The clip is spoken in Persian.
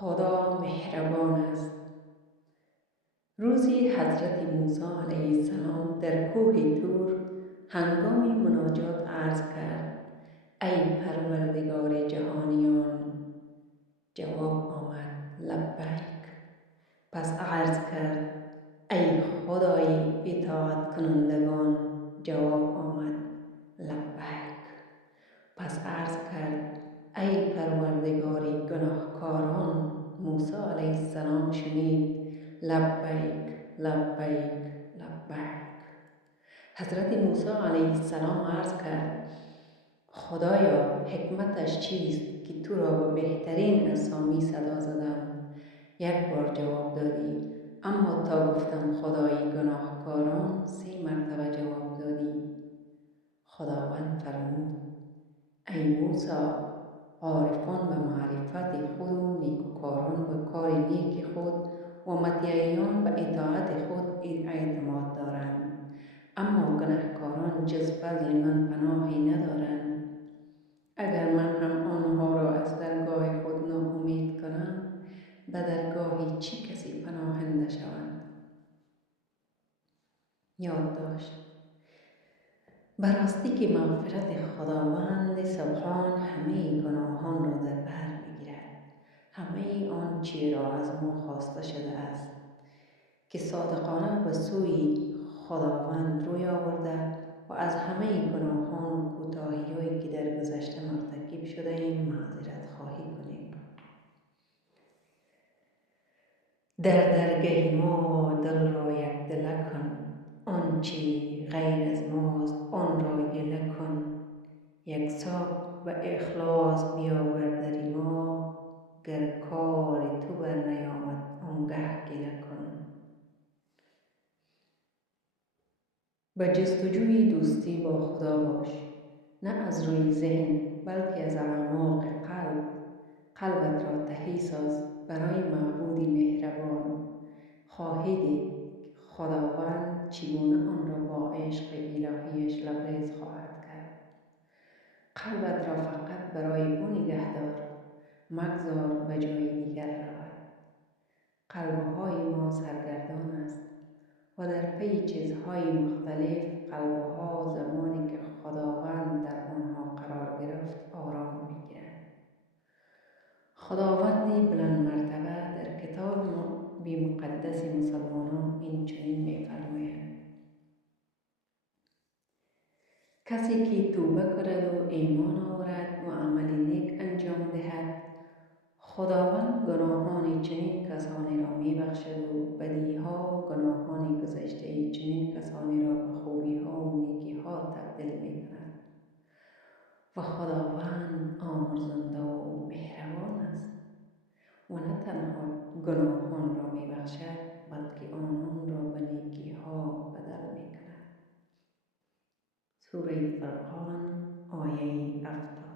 خدا مهربان است. روزی حضرت موسی علیه السلام در کوه طور هنگام مناجات عرض کرد: ای پروردگار جهانیان. جواب آمد: لبیک. پس عرض کرد: ای خدای اطاعت کنندگان. جواب آمد: لبیک. پس عرض کرد: ای پروردگار گناهکاران. موسی علیه السلام شنید: لبیک لبیک لبیک. حضرت موسی علیه السلام عرض کرد: خدایا حکمتش چیست که تو را به بهترین اسامی صدا زدم؟ یک بار جواب دادی، اما تا گفتم خدای گناهکاران 3 مرتبه جواب دادی. خداوند فرمود: ای موسی، عارفان به معرفت خود و نیکوکاران به کار نیک خود و مطیعیان به اطاعت خود اعتماد دارند، اما گناهکاران جز فضل من پناهی ندارند. اگر من هم آنها را از درگاه خود ناامید کنم، به درگاه چه کسی پناهنده شوند؟ یادداشت: براستی که مغفرت خداوند سبحان همه گناهان را در بر میگیرد، همه آنچه را از ما خواسته شده است که صادقانه به سوی خداوند روی آورده و از همه گناهان و کوتاهی‌هایی که در گذشته مرتکب شده ایم معذرت خواهی کنیم. در درگه ما دل را یک دله کن، آنچه غیر از ماست آن را گله کن. یکسا و اخلاص بیاور در ما، گر کار تو بر نیامد آنگه گله کن. به جستجوی دوستی با خدا باش، نه از روی ذهن بلکه از اعماق قلب. قلبت را تهی ساز برای معبودی مهربان. خواهید خداوند چگونه آن را با عشق الهیش لبریز خواهد کرد. قلبت را فقط برای او نگه دار، مگذار به جای دیگر رود. قلب‌های ما سرگردان است و در پی چیزهای مختلف. قلب‌ها زمانی که خداوند در آنها قرار گرفت آرام می‌گیرند. خداوند بلند مرتبه در کتاب مقدس مسلمانان این چنین می‌فرماید: کسی که توبه کند و ایمان آورد و عمل نیک انجام دهد، خداوند گناهان چنین کسانی را می‌بخشد و بدیها گناهان گذشته چنین کسانی را به خوبی‌ها و نیکی‌ها تبدیل می‌کند و خداوند آمرزنده و مهربان است و نه تنها گناهان را می‌بخشد بلکه آنان را به نیکی‌ها بدل می‌کند. سوره فرقان آیه 7.